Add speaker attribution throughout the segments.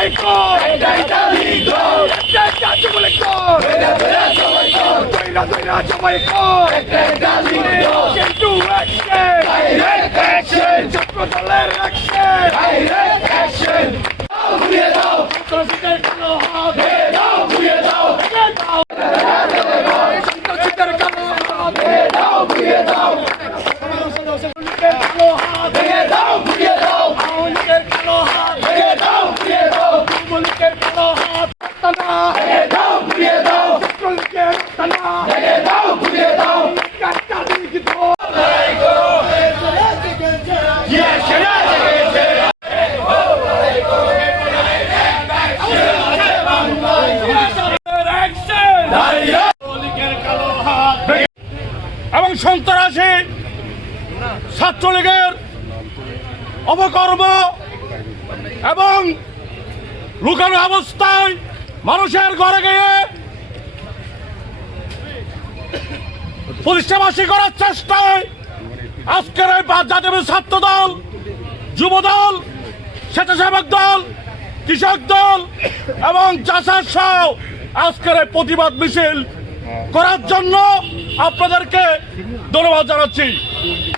Speaker 1: সবাই কর সবাই কর সবাই কর একটা লিগ কর কিন্তু অ্যাকশন ডাইরেক্ট অ্যাকশন চক্র এবং সন্ত্রাসী ছাত্রলীগের অবকর্ম এবং লুকানো অবস্থায় মানুষের ঘরে গিয়ে প্রতিষ্ঠাবাসী করার চেষ্টায় আজকের এই জাতীয় ছাত্র দল যুব দল স্বেচ্ছাসেবক দল, কৃষক দল এবং চাষার সহ আজকের প্রতিবাদ মিছিল করার জন্য আপনাদেরকে ধন্যবাদ জানাচ্ছি।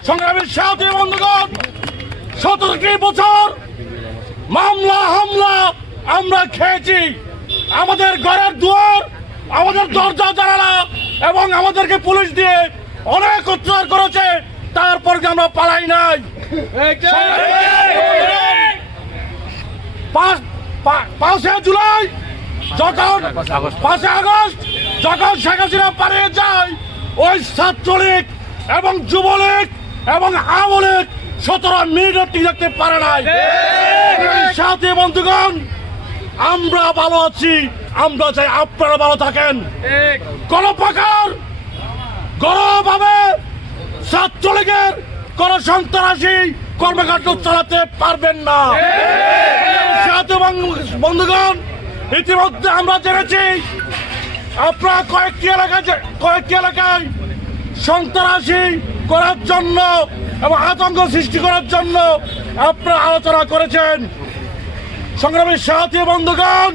Speaker 1: সংগ্রামীর সাথী বন্ধুগণ, সতেরোটি বছর মামলা, হামলা আমরা খেয়েছি। আমাদের ঘরের দুয়ার, আমাদের দরজা, জানালা এবং আমাদেরকে পুলিশ দিয়ে অনেক অত্যাচার করেছে, তারপর আমরা পালাই নাই? পাঁচ- জুলাই যখন পাঁচে আগস্ট যখন শেখ হাসিনা পালিয়ে যায় ওই ছাত্রলীগ এবং যুবলীগ এবং আওয়ামী লীগ সতেরো মিনিট টিকে থাকতে পারে নাই। সাথে বন্ধুগণ আমরা ভালো আছি আমরা চাই আপনারা ভালো থাকেন। কোন প্রকার গণভাবে ছাত্রলীগের কোন সন্ত্রাসী কর্মকাণ্ড চালাতে পারবেন না। বন্ধুগণ, ইতিমধ্যে আমরা জেনেছি, আপনারা কয়েকটি এলাকায় কয়েকটি এলাকায় সন্ত্রাসী করার জন্য এবং আতঙ্ক সৃষ্টি করার জন্য আপনারা আলোচনা করেছেন। সংগ্রামের সাথী বন্ধুগণ,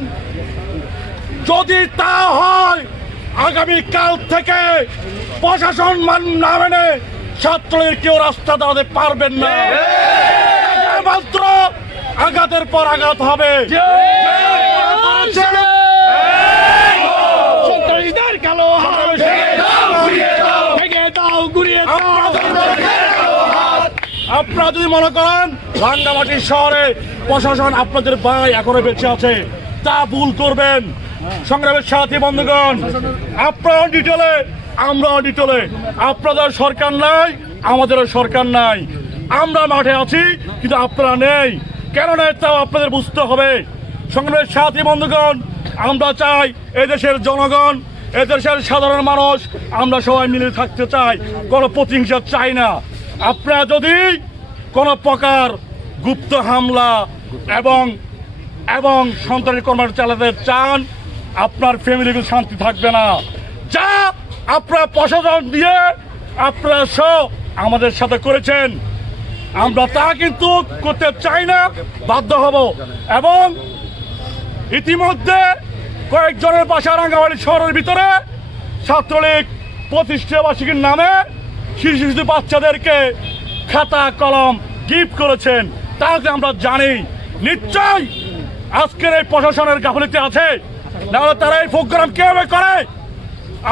Speaker 1: যদি তা হয় আগামী কাল থেকে প্রশাসন মান না মেনে ছাত্রদের কেউ রাস্তা দাঁড়াতে পারবেন না। মাত্র আঘাতের পর আঘাত হবে। আপনারা যদি মনে করেন রাঙ্গামাটি শহরে প্রশাসন আপনাদের ভাই এখনও বেঁচে আছে তা ভুল করবেন। সংগ্রামের সাথী বন্ধুগণ, আপনারা ডিটেলে আমরা ডিটেলে আপনাদের সরকার নাই, আমাদেরও সরকার নাই। আমরা মাঠে আছি, কিন্তু আপনারা নেই। কেন নেই তাও আপনাদের বুঝতে হবে। সংগ্রামের সাথী বন্ধুগণ, আমরা চাই এদেশের জনগণ, এদেশের সাধারণ মানুষ, আমরা সবাই মিলে থাকতে চাই। কোনো প্রতিহিংসা চাই না। আপনারা যদি কোনো প্রকার গুপ্ত হামলা এবং এবং সন্ত্রাসী কর্মকাণ্ড চালাতে চান আপনার ফ্যামিলিকে শান্তি থাকবে না। যা আপনারা প্রশাসন দিয়ে আপনারা সব আমাদের সাথে করেছেন। আমরা তা কিন্তু করতে চাই না, বাধ্য হব। এবং ইতিমধ্যে কয়েকজনের বাসা রাঙ্গামাটি শহরের ভিতরে ছাত্রলীগ প্রতিষ্ঠাবার্ষিকীর নামে শিশু শিশু বাচ্চাদেরকে খাতা, কলম গিফট করেছেন। তাকে আমরা জানি নিশ্চয় আজকের এই প্রশাসনের গাফলিতে আছে। নাহলে তারা এই প্রোগ্রাম কীভাবে করে?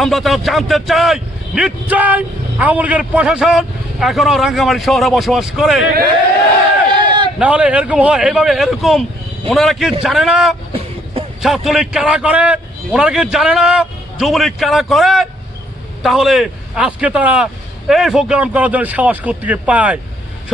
Speaker 1: আমরা তা জানতে চাই নিশ্চয় আওয়ামী লীগের প্রশাসন এখনও রাঙ্গামাটি শহরে বসবাস করে। না হলে এরকম হয়, এইভাবে এরকম, ওনারা কি জানে না ছাত্রলীগ কারা করে? ওনারা কি জানে না যুবলীগ কারা করে? তাহলে আজকে তারা এই প্রোগ্রাম করার জন্য সাহস করতে পায়?